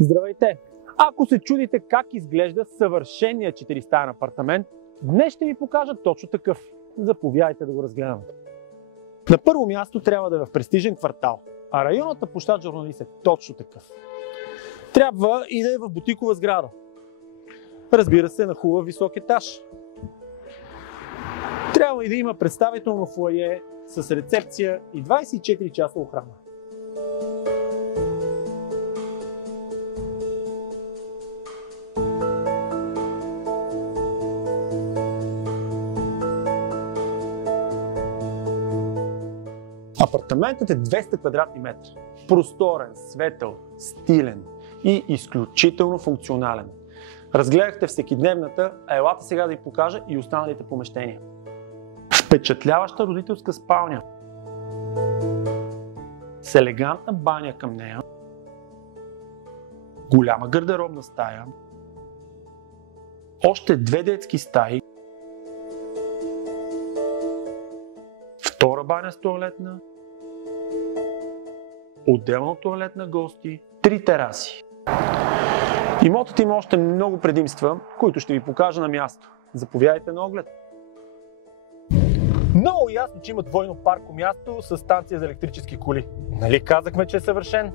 Здравейте! Ако се чудите как изглежда съвършеният 4-стаен апартамент, днес ще ви покажа точно такъв. Заповядайте да го разгледаме. На първо място трябва да е в престижен квартал, а районът на площад Журналист е точно такъв. Трябва и да е в бутикова сграда. Разбира се, на хубав висок етаж. Трябва и да има представително фоайе с рецепция и 24 часа охрана. Апартаментът е 200 квадратни метра. Просторен, светъл, стилен и изключително функционален. Разгледахте всекидневната, а елате сега да ви покажа и останалите помещения. Впечатляваща родителска спалня с елегантна баня към нея, голяма гардеробна стая, още 2 детски стаи, втора баня с тоалетна, отделно тоалет на гости, 3 тераси. Имотът има още много предимства, които ще ви покажа на място. Заповядайте на оглед. Много ясно, че има двойно парко място с станция за електрически коли. Нали казахме, че е съвършен?